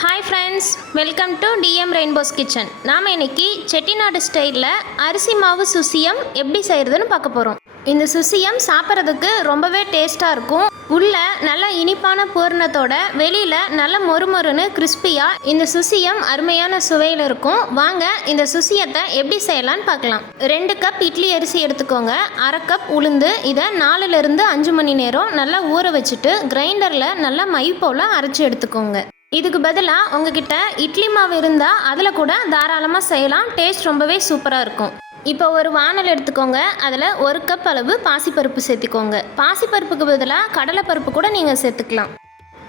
Hi friends, welcome to TM rainbow's kitchen. நாம் இன்னைக்கு செட்டிநாடு ஸ்டைலில் அரிசி மாவு சுசியம் எப்படி செய்கிறதுன்னு பார்க்க போகிறோம். இந்த சுசியம் சாப்பிட்றதுக்கு ரொம்பவே டேஸ்ட்டாக இருக்கும். உள்ள நல்ல இனிப்பான பூரணத்தோட, வெளியில் நல்ல மொறுமொறுன்னு கிறிஸ்பியாக இந்த சுசியம் அருமையான சுவையில் இருக்கும். வாங்க இந்த சுசியத்தை எப்படி செய்யலான்னு பார்க்கலாம். 2 கப் இட்லி அரிசி எடுத்துக்கோங்க. 1/2 கப் உளுந்து. இதை 4லிருந்து 5 மணி நேரம் நல்லா ஊற வச்சுட்டு கிரைண்டரில் நல்லா மை போல் அரைச்சி எடுத்துக்கோங்க. இதுக்கு பதிலாக உங்ககிட்ட இட்லி மாவு இருந்தால் அதில் கூட தாராளமாக செய்யலாம். டேஸ்ட் ரொம்பவே சூப்பராக இருக்கும். இப்போ ஒரு வானல் எடுத்துக்கோங்க. அதில் 1 கப் அளவு பாசிப்பருப்பு சேர்த்துக்கோங்க. பாசிப்பருப்புக்கு பதிலாக கடலைப்பருப்பு கூட நீங்கள் சேர்த்துக்கலாம்.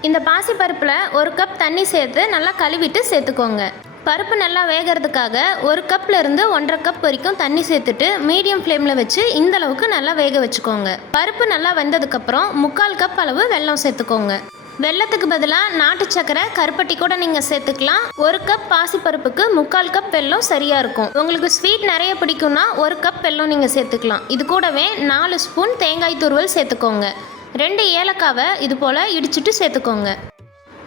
இந்த பாசிப்பருப்பில் 1 கப் தண்ணி சேர்த்து நல்லா கழுவிட்டு சேர்த்துக்கோங்க. பருப்பு நல்லா வேகிறதுக்காக 1 கப்லேருந்து 1.5 கப் வரைக்கும் தண்ணி சேர்த்துட்டு மீடியம் ஃப்ளேமில் வச்சு இந்தளவுக்கு நல்லா வேக வச்சுக்கோங்க. பருப்பு நல்லா வெந்ததுக்கப்புறம் 3/4 கப் அளவு வெல்லம் சேர்த்துக்கோங்க. வெல்லத்துக்கு பதிலாக நாட்டு சக்கரை, கருப்பட்டி கூட நீங்கள் சேர்த்துக்கலாம். 1 கப் பாசிப்பருப்புக்கு 3/4 கப் வெல்லம் சரியாக இருக்கும். உங்களுக்கு ஸ்வீட் நிறைய பிடிக்கும்னா 1 கப் வெல்லம் நீங்கள் சேர்த்துக்கலாம். இது கூடவே 4 ஸ்பூன் தேங்காய் துருவல் சேர்த்துக்கோங்க. 2 ஏலக்காவை இது போல் இடிச்சிட்டு சேர்த்துக்கோங்க.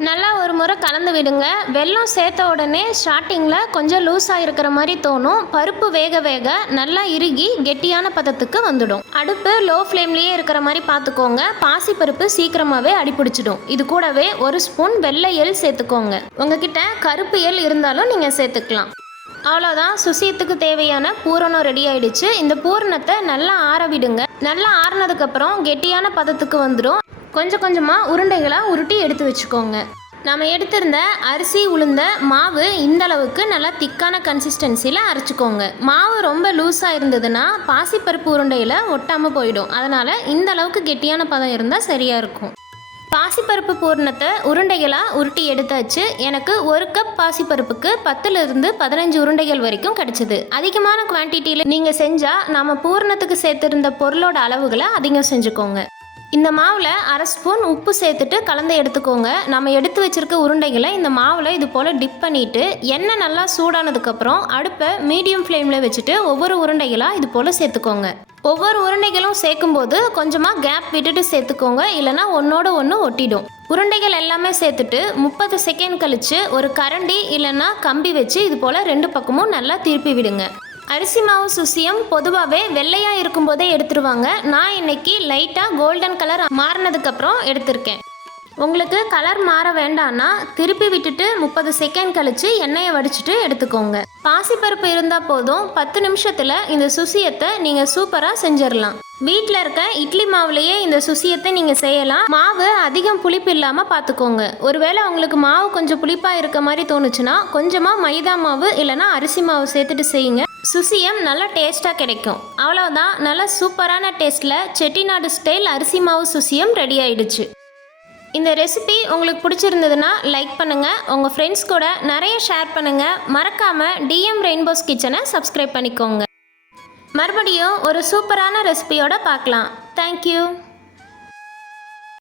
நல்லா ஒரு முறை கலந்து விடுங்க. வெல்லம் சேர்த்த உடனே ஸ்டார்டிங்கில் கொஞ்சம் லூஸாக இருக்கிற மாதிரி தோணும். பருப்பு வேக வேக நல்லா இறுகி கெட்டியான பதத்துக்கு வந்துடும். அடுப்பு லோ ஃப்ளேம்லேயே இருக்கிற மாதிரி பார்த்துக்கோங்க. பாசிப்பருப்பு சீக்கிரமாகவே அடிப்பிடிச்சிடும். இது கூடவே 1 ஸ்பூன் வெள்ளை எள் சேர்த்துக்கோங்க. உங்ககிட்ட கருப்பு எள் இருந்தாலும் நீங்கள் சேர்த்துக்கலாம். அவ்வளோதான், சுசியத்துக்கு தேவையான பூரணம் ரெடி ஆயிடுச்சு. இந்த பூரணத்தை நல்லா ஆற விடுங்க. நல்லா ஆறினதுக்கப்புறம் கெட்டியான பதத்துக்கு வந்துடும். கொஞ்சம் கொஞ்சமாக உருண்டைகளாக உருட்டி எடுத்து வச்சுக்கோங்க. நம்ம எடுத்திருந்த அரிசி உளுந்த மாவு இந்த அளவுக்கு நல்லா திக்கான கன்சிஸ்டன்சியில் அரைச்சிக்கோங்க. மாவு ரொம்ப லூஸாக இருந்ததுன்னா பாசிப்பருப்பு உருண்டையில் ஒட்டாமல் போயிடும். அதனால் இந்த அளவுக்கு கெட்டியான பதம் இருந்தால் சரியாக இருக்கும். பாசிப்பருப்பு பூரணத்தை உருண்டைகளாக உருட்டி எடுத்தாச்சு. எனக்கு 1 கப் பாசிப்பருப்புக்கு 10லிருந்து 15 உருண்டைகள் வரைக்கும் கிடச்சிது. அதிகமான குவான்டிட்டியில் நீங்கள் செஞ்சால் நம்ம பூரணத்துக்கு சேர்த்துருந்த பொருளோட அளவுகளை அதிகம் செஞ்சுக்கோங்க. இந்த மாவில் 1/2 ஸ்பூன் உப்பு சேர்த்துட்டு கலந்து எடுத்துக்கோங்க. நம்ம எடுத்து வச்சுருக்க உருண்டைகளை இந்த மாவில் இது போல் டிப் பண்ணிவிட்டு எண்ணெய் நல்லா சூடானதுக்கப்புறம் அடுப்பை மீடியம் ஃப்ளேமில் வச்சுட்டு ஒவ்வொரு உருண்டைகளாக இது போல் சேர்த்துக்கோங்க. ஒவ்வொரு உருண்டைகளும் சேர்க்கும்போது கொஞ்சமாக கேப் விட்டுட்டு சேர்த்துக்கோங்க, இல்லைனா ஒன்றோட ஒன்று ஒட்டிடும். உருண்டைகள் எல்லாமே சேர்த்துட்டு 30 செகண்ட் கழித்து ஒரு கரண்டி இல்லைன்னா கம்பி வச்சு இது போல் 2 பக்கமும் நல்லா திருப்பி விடுங்க. அரிசி மாவு சுசியம் பொதுவாகவே வெள்ளையாக இருக்கும்போதே எடுத்துருவாங்க. நான் இன்னைக்கு லைட்டாக கோல்டன் கலர் மாறினதுக்கப்புறம் எடுத்திருக்கேன். உங்களுக்கு கலர் மாற வேண்டான்னா திருப்பி விட்டுட்டு 30 செகண்ட் கழித்து எண்ணெயை வடிச்சிட்டு எடுத்துக்கோங்க. பாசிப்பருப்பு இருந்தால் போதும், 10 நிமிஷத்தில் இந்த சுசியத்தை நீங்கள் சூப்பராக செஞ்சிடலாம். வீட்டில் இருக்க இட்லி மாவுலேயே இந்த சுசியத்தை நீங்கள் செய்யலாம். மாவு அதிகம் புளிப்பு இல்லாமல் பார்த்துக்கோங்க. ஒருவேளை உங்களுக்கு மாவு கொஞ்சம் புளிப்பாக இருக்க மாதிரி தோணுச்சுன்னா கொஞ்சமாக மைதா மாவு இல்லைனா அரிசி மாவு சேர்த்துட்டு செய்யுங்க. சுசியம் நல்லா டேஸ்ட்டாக கிடைக்கும். அவ்வளோதான், நல்லா சூப்பரான டேஸ்ட்டில் செட்டிநாடு ஸ்டைல் அரிசி மாவு சுசியம் ரெடி ஆயிடுச்சு. இந்த ரெசிபி உங்களுக்கு பிடிச்சிருந்ததுன்னா லைக் பண்ணுங்கள், உங்கள் ஃப்ரெண்ட்ஸ் கூட நிறைய ஷேர் பண்ணுங்கள். மறக்காமல் டிஎம் ரெயின்போஸ் கிச்சனை சப்ஸ்கிரைப் பண்ணிக்கோங்க. மறுபடியும் ஒரு சூப்பரான ரெசிபியோட பார்க்கலாம். தேங்க்யூ.